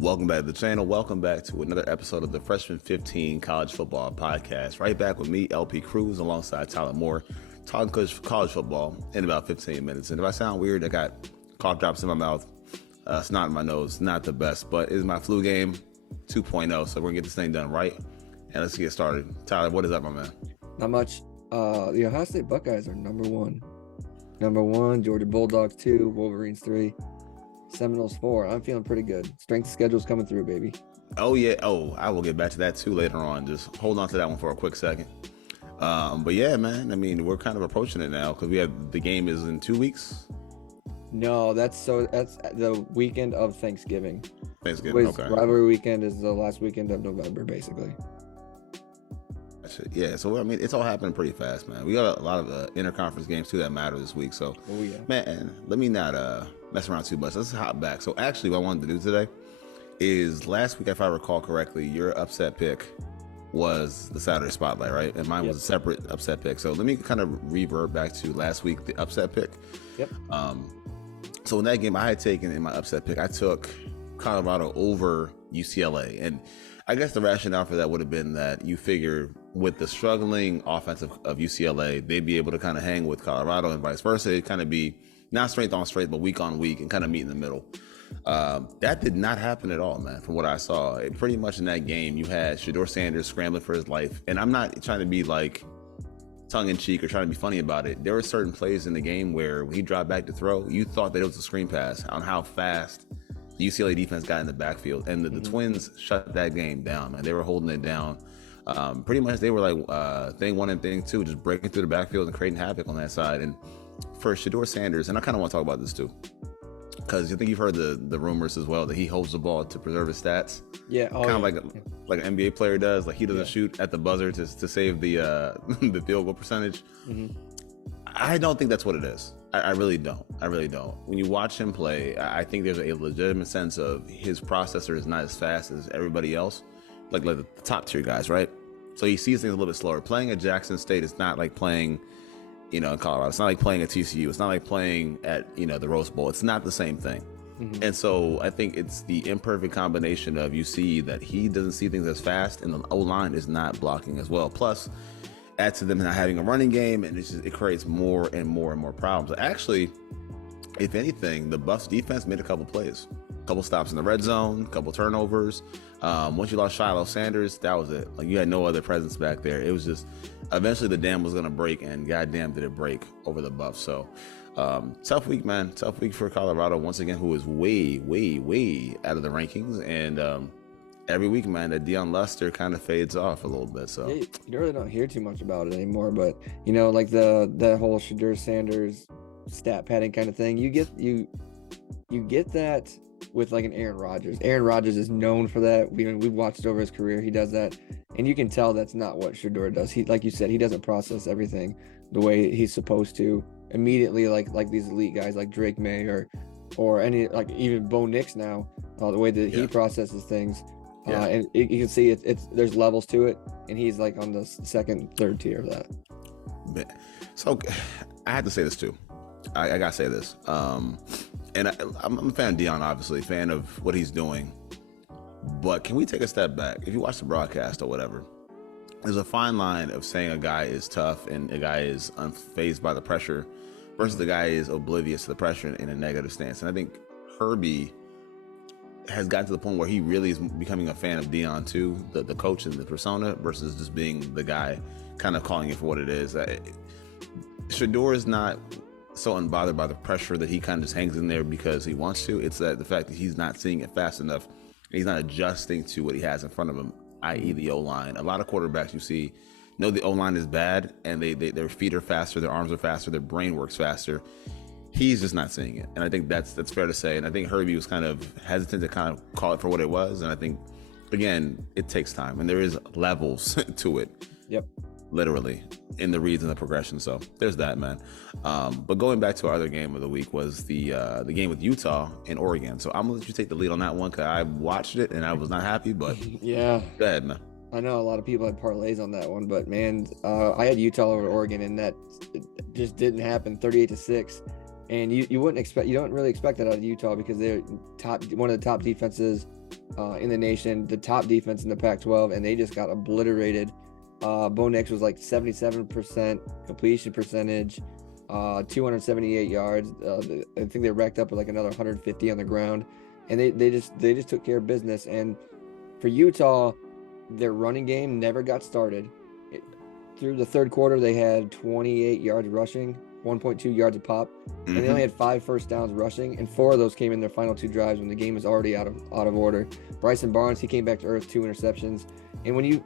Welcome back to the channel. Welcome back to another episode of the Freshman 15 College Football Podcast. Right back with me, LP Cruz, alongside Tyler Moore, talking college football in about 15 minutes. And if I sound weird, I got cough drops in my mouth, snot in my nose. Not the best, but it's my flu game 2.0. So we're going to get this thing done right. And let's get started. Tyler, what is up, my man? Not much. The Ohio State Buckeyes are number one. Number one, Georgia Bulldogs 2, Wolverines 3, Seminoles 4. I'm feeling pretty good. Strength of schedule's coming through, baby. Oh, yeah. Oh, I will get back to that too later on. Just hold on to that one for a quick second. But yeah, man, I mean, we're kind of approaching it now because the game is in 2 weeks. No, that's the weekend of Thanksgiving. Thanksgiving, okay. Rivalry weekend is the last weekend of November, basically. Yeah, so I mean, it's all happening pretty fast, man. We got a lot of interconference games too that matter this week. So, man, let me not mess around too much. Let's hop back. So, actually, what I wanted to do today is last week, if I recall correctly, your upset pick was the Saturday Spotlight, right? And mine was a separate upset pick. So, let me kind of revert back to last week, the upset pick. Yep. So in that game, I had taken in my upset pick, I took Colorado over UCLA, and I guess the rationale for that would have been that you figure with the struggling offense of UCLA, they'd be able to kind of hang with Colorado and vice versa. It'd kind of be not strength on strength, but week on week and kind of meet in the middle. That did not happen at all, man, from what I saw. Pretty much in that game, you had Shedeur Sanders scrambling for his life. And I'm not trying to be like tongue-in-cheek or trying to be funny about it. There were certain plays in the game where when he dropped back to throw, you thought that it was a screen pass on how fast the UCLA defense got in the backfield, and the Twins shut that game down, man. They were holding it down. Pretty much they were like thing one and thing two, just breaking through the backfield and creating havoc on that side. And for Shedeur Sanders, and I kind of want to talk about this too, because you think you've heard the rumors as well that he holds the ball to preserve his stats. Yeah, kind of like an NBA player does. Like he doesn't shoot at the buzzer to save the the field goal percentage. I don't think that's what it is. I really don't. When you watch him play, I think there's a legitimate sense of his processor is not as fast as everybody else, like the top tier guys, right? So he sees things a little bit slower. Playing at Jackson State is not like playing, in Colorado. It's not like playing at TCU. It's not like playing at, the Rose Bowl. It's not the same thing. And so I think it's the imperfect combination of you see that he doesn't see things as fast and the O-line is not blocking as well. Plus, add to them not having a running game, and it creates more and more and more problems. Actually, if anything, the Buffs defense made a couple plays, a couple stops in the red zone, a couple turnovers. Once you lost Shiloh Sanders, that was it. Like you had no other presence back there. It was just eventually the dam was going to break, and goddamn did it break over the Buffs. So tough week, man. Tough week for Colorado once again, who is way, way, way out of the rankings, and every week, man, that Deion Luster kind of fades off a little bit. So yeah, you really don't hear too much about it anymore. But like the whole Shedeur Sanders stat padding kind of thing, you get that with like an Aaron Rodgers. Aaron Rodgers is known for that. We've watched over his career. He does that, and you can tell that's not what Shedeur does. He, like you said, he doesn't process everything the way he's supposed to immediately. Like these elite guys like Drake May or any like even Bo Nix now, the way that he processes things. Yeah. And you can see there's levels to it, and he's like on the second, third tier of that. So I had to say this too. I gotta say this. And I'm a fan of Deion, obviously, fan of what he's doing. But can we take a step back? If you watch the broadcast or whatever, there's a fine line of saying a guy is tough and a guy is unfazed by the pressure versus the guy is oblivious to the pressure in a negative stance. And I think Herbie has gotten to the point where he really is becoming a fan of Deion too, the coach and the persona, versus just being the guy kind of calling it for what it is. Shedeur is not so unbothered by the pressure that he kind of just hangs in there because he wants to. It's that the fact that he's not seeing it fast enough. He's not adjusting to what he has in front of him, i.e. the O-line. A lot of quarterbacks you see know the O-line is bad, and their feet are faster, their arms are faster, their brain works faster. He's just not seeing it, and I think that's fair to say. And I think Herbie was kind of hesitant to kind of call it for what it was. And I think, again, it takes time, and there is levels to it. Yep. Literally in the reads and the progression. So there's that, man. But going back to our other game of the week was the game with Utah and Oregon. So I'm gonna let you take the lead on that one because I watched it and I was not happy. But yeah, go ahead, man. I know a lot of people had parlays on that one, but man, I had Utah over Oregon, and that just didn't happen. 38-6. And you don't really expect that out of Utah because they're one of the top defenses in the nation, the top defense in the Pac-12, and they just got obliterated. Bo Nix was like 77% completion percentage, 278 yards. I think they racked up with like another 150 on the ground, and they just took care of business. And for Utah, their running game never got started. Through the third quarter, they had 28 yards rushing, 1.2 yards a pop, and they only had 5 first downs rushing, and 4 of those came in their final 2 drives when the game was already out of order. Bryson Barnes, he came back to earth, 2 interceptions. And when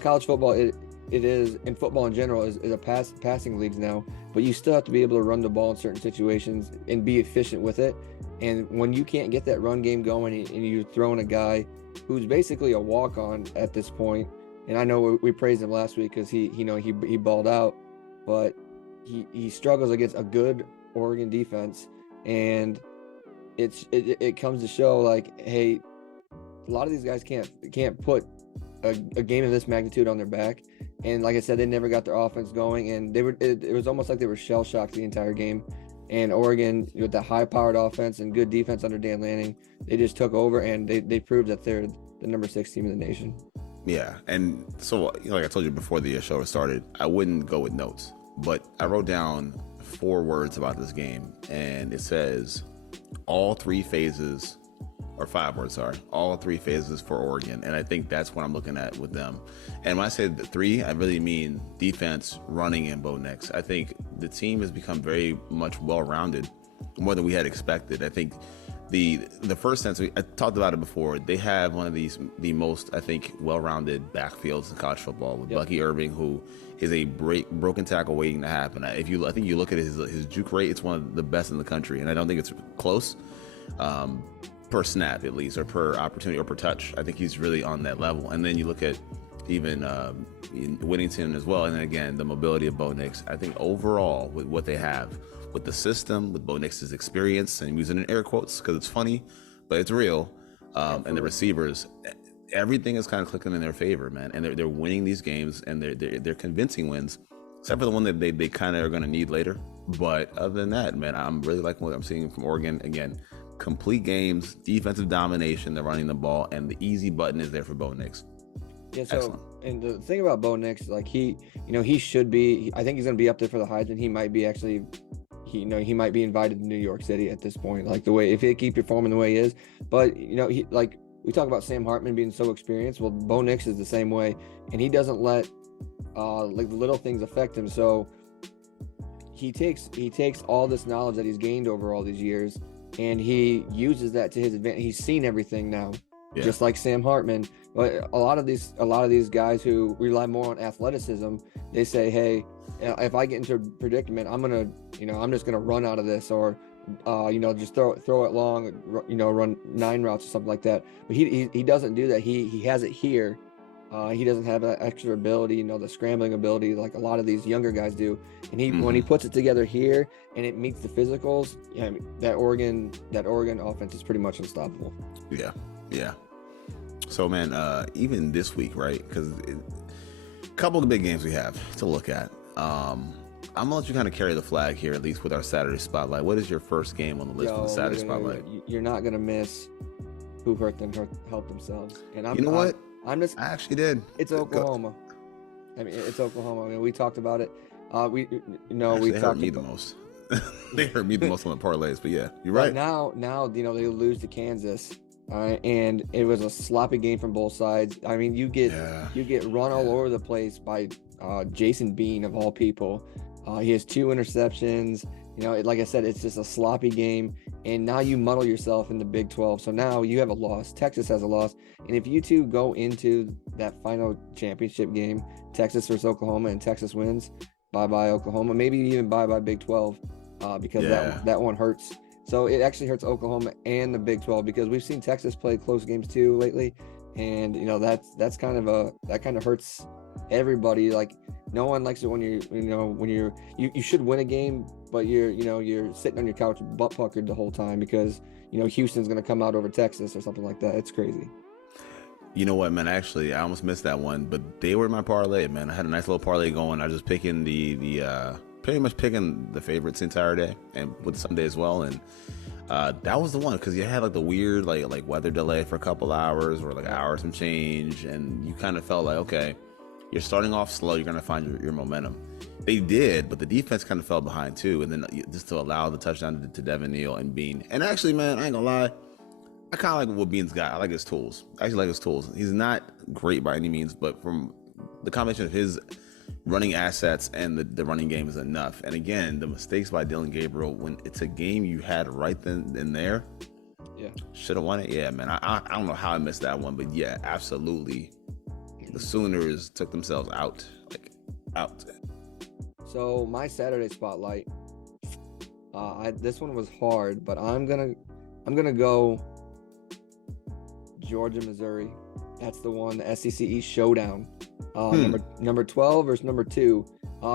college football, it is, and football in general is a passing leagues now, but you still have to be able to run the ball in certain situations and be efficient with it. And when you can't get that run game going and you're throwing a guy who's basically a walk-on at this point, and I know we praised him last week because he balled out, but he struggles against a good Oregon defense, and it comes to show like, hey, a lot of these guys can't put a game of this magnitude on their back. And like I said, they never got their offense going, and it was almost like they were shell shocked the entire game. And Oregon, with that high-powered offense and good defense under Dan Lanning, they just took over, and they proved that they're the number 6 team in the nation. Yeah, and so like I told you before the show started, I wouldn't go with notes, but I wrote down 4 words about this game, and it says all 3 phases, or 5 words, sorry, all 3 phases for Oregon, and I think that's what I'm looking at with them. And when I say the 3, I really mean defense, running, and Bo Nix. I think the team has become very much well-rounded, more than we had expected. I think the first sense, I talked about it before, they have one of the most, I think, well-rounded backfields in college football with Bucky Irving, who is a broken tackle waiting to happen. I think you look at his juke rate, it's one of the best in the country, and I don't think it's close per snap at least, or per opportunity, or per touch. I think he's really on that level. And then you look at even Whittington as well, and then again the mobility of Bo Nix. I think overall with what they have, with the system, with Bo Nix's experience, and I'm using it in air quotes because it's funny, but it's real, and the receivers, everything is kind of clicking in their favor, man. And they're winning these games, and they're convincing wins, except for the one that they kind of are going to need later. But other than that, man, I'm really liking what I'm seeing from Oregon. Again, complete games, defensive domination, they're running the ball, and the easy button is there for Bo Nix. Yeah, so excellent. And the thing about Bo Nix, like he should be, I think he's going to be up there for the Heisman. He might be actually, he might be invited to New York City at this point, like the way, if he keep performing the way he is. But he, like we talk about Sam Hartman being so experienced, well, Bo Nix is the same way, and he doesn't let like the little things affect him. So he takes all this knowledge that he's gained over all these years, and he uses that to his advantage. He's seen everything now, just like Sam Hartman. But a lot of these guys who rely more on athleticism, they say, hey, if I get into a predicament, I'm just gonna run out of this, or just throw it long, run 9 routes or something like that. But he doesn't do that. He has it here. He doesn't have that extra ability, the scrambling ability like a lot of these younger guys do. And when he puts it together here and it meets the physicals, that Oregon offense is pretty much unstoppable. Yeah. So, man, even this week, right? Because a couple of the big games we have to look at. I'm gonna let you kind of carry the flag here, at least with our Saturday spotlight. What is your first game on the list for the Saturday spotlight? You're not gonna miss who helped themselves. And what? I actually did. It's Oklahoma. It's Oklahoma. We talked about it. We hurt me the most. They hurt me the most on the parlays, but yeah, you're right. Now, they lose to Kansas, and it was a sloppy game from both sides. You get run all over the place by Jason Bean of all people. He has 2 interceptions. Like I said, it's just a sloppy game. And now you muddle yourself in the Big 12. So now you have a loss. Texas has a loss. And if you two go into that final championship game, Texas versus Oklahoma, and Texas wins, bye-bye Oklahoma. Maybe even bye-bye Big 12, because that one hurts. So it actually hurts Oklahoma and the Big 12, because we've seen Texas play close games too lately. And, that kind of hurts everybody. Like, no one likes it when you should win a game, but you're sitting on your couch butt puckered the whole time because Houston's going to come out over Texas or something like that. It's crazy. You know what, man? Actually, I almost missed that one, but they were my parlay, man. I had a nice little parlay going. I was just picking the pretty much picking the favorites the entire day and with Sunday as well. And that was the one because you had like the weird like weather delay for a couple hours or like an hour some change, and you kind of felt like, okay, you're starting off slow, you're gonna find your momentum. They did, but the defense kind of fell behind too. And then just to allow the touchdown to Devin Neal and Bean. And actually, man, I ain't gonna lie, I kind of like what Bean's got. I like his tools. I actually like his tools. He's not great by any means, but from the combination of his running assets and the running game is enough. And again, the mistakes by Dylan Gabriel when it's a game you had right then and there. Yeah. Should have won it. Yeah, man. I don't know how I missed that one, but yeah, absolutely. The Sooners took themselves out. So my Saturday spotlight, this one was hard, but I'm gonna go Georgia, Missouri. That's the one, the SEC East Showdown. Number 12 versus number 2.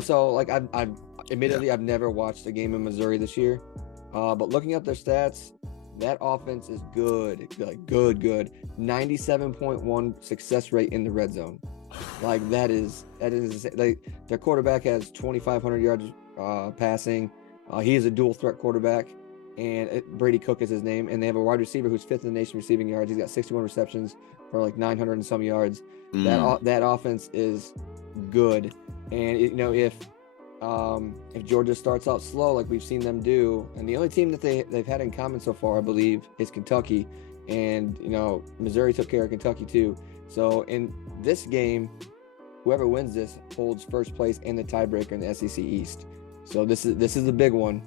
So like I've admittedly I've never watched a game in Missouri this year, but looking at their stats, that offense is good, like good. 97.1 success rate in the red zone. Like that is like their quarterback has 2,500 yards passing. He is a dual threat quarterback, and Brady Cook is his name. And they have a wide receiver who's 5th in the nation receiving yards. He's got 61 receptions for like 900 and some yards. That offense is good. And if Georgia starts out slow like we've seen them do, and the only team that they've had in common so far, I believe, is Kentucky. And Missouri took care of Kentucky too. So in this game, whoever wins this holds first place and the tiebreaker in the SEC East. So this is a big one,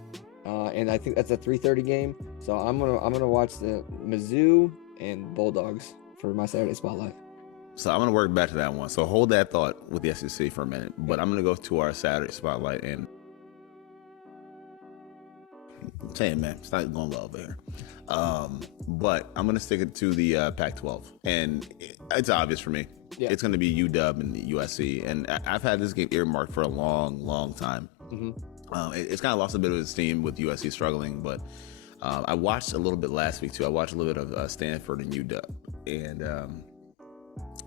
and I think that's a 3:30 game. So I'm gonna watch the Mizzou and Bulldogs for my Saturday spotlight. So I'm gonna work back to that one. So hold that thought with the SEC for a minute, but I'm gonna go to our Saturday spotlight, and I'm saying, man, it's not going well over here. But I'm gonna stick it to the Pac-12, and it's obvious for me. Yeah. It's gonna be UW and USC, and I've had this game earmarked for a long time. It's kind of lost a bit of its steam with USC struggling, but I watched a little bit last week too. I watched a little bit of Stanford and UW, and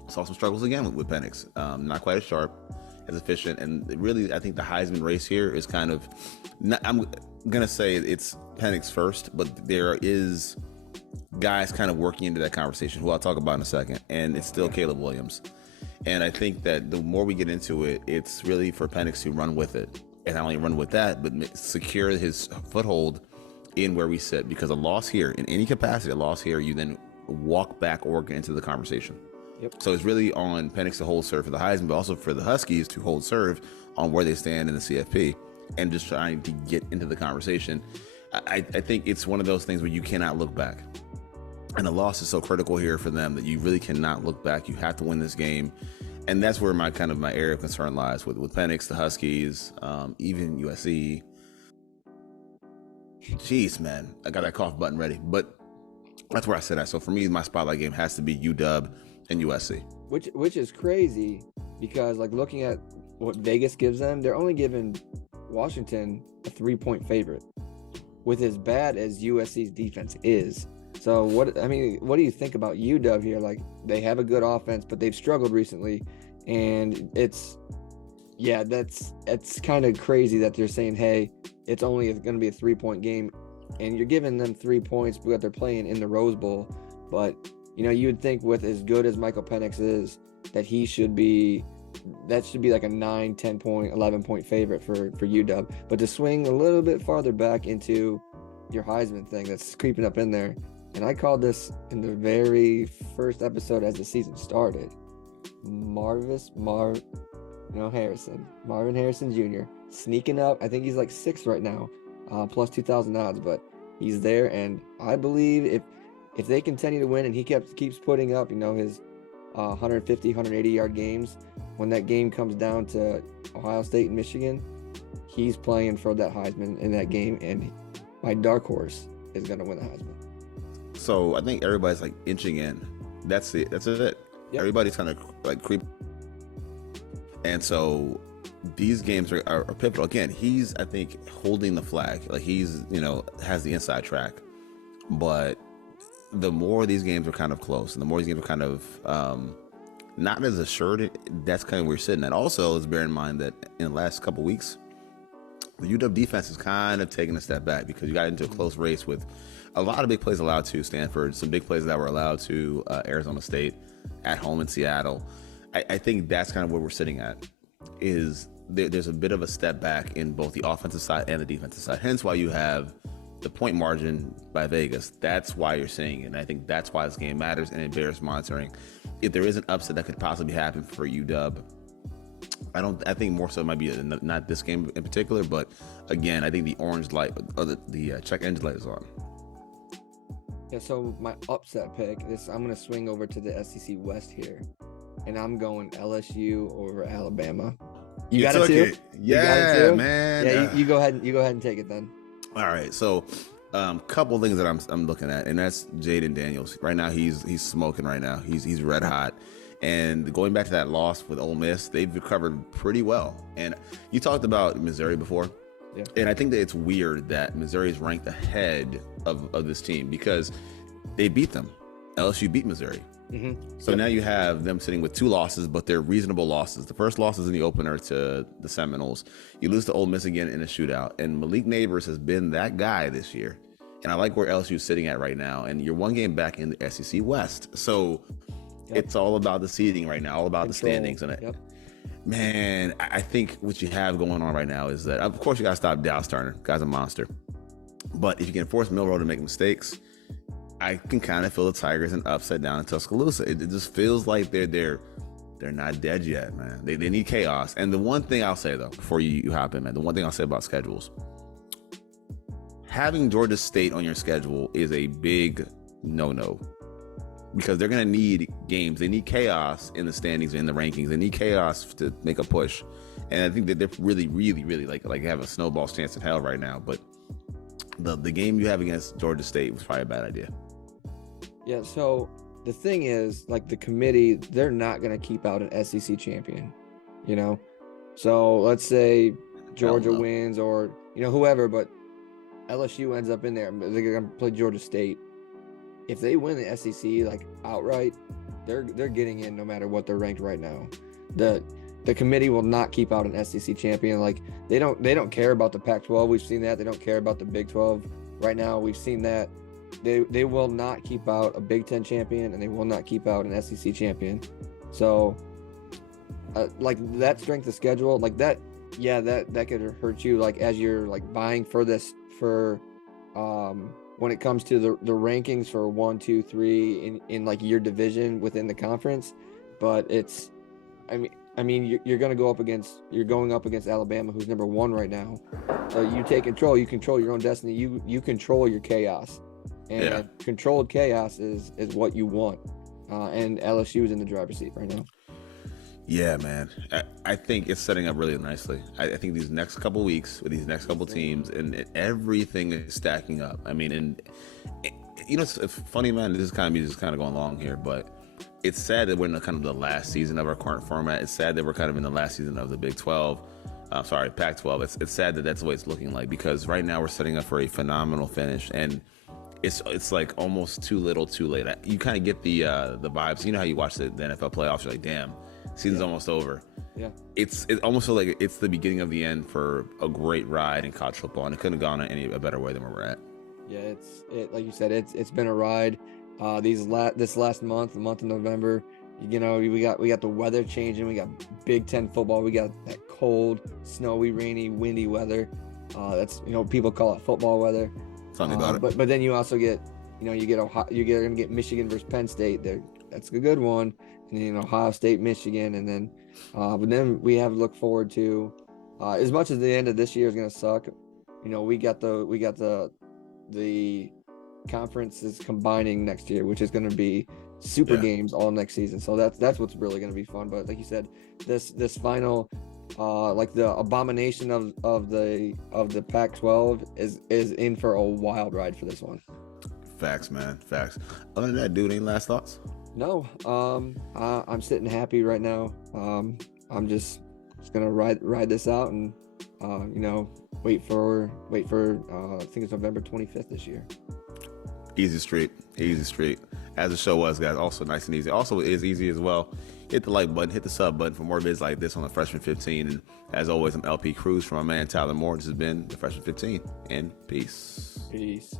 saw some struggles again with Penix. Not quite as sharp, as efficient, and really, I think the Heisman race here is kind of. I'm gonna say it's Penix first, but there is guys kind of working into that conversation, who I'll talk about in a second, and it's still Caleb Williams. And I think that the more we get into it, it's really for Penix to run with it, and not only run with that, but secure his foothold in where we sit. Because a loss here, in any capacity, you then walk back Oregon into the conversation. Yep. So it's really on Penix to hold serve for the Heisman, but also for the Huskies to hold serve on where they stand in the CFP and just trying to get into the conversation. I think it's one of those things where you cannot look back. And the loss is so critical here for them that you really cannot look back. You have to win this game. And that's where my area of concern lies with Penix, the Huskies, even USC. Jeez, man, I got that cough button ready. But that's where I said that. So for me, my spotlight game has to be UW and USC. Which is crazy because, like, looking at what Vegas gives them, they're only giving Washington a 3-point favorite with as bad as USC's defense is. So what do you think about UW here? Like, they have a good offense, but they've struggled recently, and it's kind of crazy that they're saying, hey, it's only going to be a 3-point game, and you're giving them 3 points because they're playing in the Rose Bowl. But you would think with as good as Michael Penix is, that should be like a 9, 10 point, 11 point favorite for UW. But to swing a little bit farther back into your Heisman thing that's creeping up in there, and I called this in the very first episode as the season started, Marvin Harrison Jr. sneaking up. I think he's like 6th right now, plus 2,000 odds, but he's there, and I believe if they continue to win and he keeps putting up, his 150, 180 yard games, when that game comes down to Ohio State and Michigan, he's playing for that Heisman in that game, and my dark horse is going to win the Heisman. So I think everybody's like inching in. That's it. Yep. Everybody's kind of like creep. And so these games are pivotal. Again, he's, I think, holding the flag. Like, he's, has the inside track. But the more these games are kind of close, and the more these games are kind of not as assured, that's kind of where we're sitting at. Also, let's bear in mind that in the last couple weeks, the UW defense is kind of taking a step back because you got into a close race with a lot of big plays allowed to Stanford, some big plays that were allowed to Arizona State at home in Seattle. I think that's kind of where we're sitting at, is there's a bit of a step back in both the offensive side and the defensive side. Hence why you have the point margin by Vegas. That's why you're seeing it. And I think that's why this game matters and it bears monitoring. If there is an upset that could possibly happen for UW, I think more so it might be not this game in particular, but again, I think the orange light or the check engine light is on. Yeah, so my upset pick, I'm going to swing over to the SEC West here, and I'm going LSU over Alabama. You got it too? Yeah, man. Yeah, you go ahead and take it then. All right, so couple things that I'm looking at, and that's Jaden Daniels. Right now, he's smoking. Right now, he's red hot. And going back to that loss with Ole Miss, they've recovered pretty well. And you talked about Missouri before. Yeah. And I think that it's weird that Missouri is ranked ahead of this team because they beat them. LSU beat Missouri. Mm-hmm. So now you have them sitting with 2 losses, but they're reasonable losses. The first loss is in the opener to the Seminoles. You lose to Ole Miss again in a shootout. And Malik Neighbors has been that guy this year. And I like where LSU is sitting at right now. And you're 1 game back in the SEC West. So it's all about the seeding right now, all about the standings. And man, I think what you have going on right now is that, of course, you got to stop Dallas Turner. Guy's a monster. But if you can force Milroe to make mistakes, I can kind of feel the Tigers an upset down in Tuscaloosa. It just feels like they're not dead yet, man. They need chaos. And the one thing I'll say, though, before you hop in, man, the one thing I'll say about schedules, having Georgia State on your schedule is a big no-no. Because they're going to need games. They need chaos in the standings, in the rankings. They need chaos to make a push. And I think that they're really, really, really like have a snowball's chance in hell right now. But the game you have against Georgia State was probably a bad idea. Yeah, so the thing is, like, the committee, they're not going to keep out an SEC champion, you know? So let's say Georgia wins or, whoever, but LSU ends up in there. They're going to play Georgia State. If they win the SEC like outright, they're getting in no matter what they're ranked right now. The committee will not keep out an SEC champion. Like they don't care about the Pac-12. We've seen that. They don't care about the Big 12 right now. We've seen that. They will not keep out a Big 10 champion, and they will not keep out an SEC champion. So like that strength of schedule, like that, yeah, that could hurt you like as you're like buying for this for when it comes to the rankings for 1, 2, 3 in like your division within the conference. But it's, I mean, you're going up against Alabama, who's number 1 right now. So you take control. You control your own destiny. You control your chaos, and controlled chaos is what you want. And LSU is in the driver's seat right now. Yeah, man. I think it's setting up really nicely. I think these next couple weeks with these next couple teams and everything is stacking up. I mean, and it's funny, man. This is kind of going along here, but it's sad that we're in kind of the last season of our current format. It's sad that we're kind of in the last season of the Big 12. Pac-12. It's sad that that's the way it's looking like, because right now we're setting up for a phenomenal finish, and it's like almost too little, too late. You kind of get the vibes. You know how you watch the NFL playoffs? You're like, damn. Season's almost over. Yeah, it's almost feel like it's the beginning of the end for a great ride in college football, and it couldn't have gone a better way than where we're at. Yeah, it's like you said, it's been a ride. This last month, the month of November, we got the weather changing. We got Big 10 football. We got that cold, snowy, rainy, windy weather. That's people call it football weather. Tell me about it. But then you also get Ohio. You're gonna get Michigan versus Penn State. That's a good one. And then Ohio State, Michigan, and then but then we have to look forward to as much as the end of this year is going to suck. We got the conferences combining next year, which is going to be super games all next season. So that's what's really going to be fun. But like you said, this final like the abomination of the Pac-12 is in for a wild ride for this one. Facts, man. Facts. Other than that, dude, any last thoughts? No, I'm sitting happy right now. I'm just gonna ride this out and wait for I think it's November 25th this year. Easy street. As the show was, guys. Also nice and easy. Also is easy as well. Hit the like button, hit the sub button for more vids like this on the Freshman 15. And as always, I'm LP Cruz from my man Tyler Moore. This has been the Freshman 15. And peace. Peace.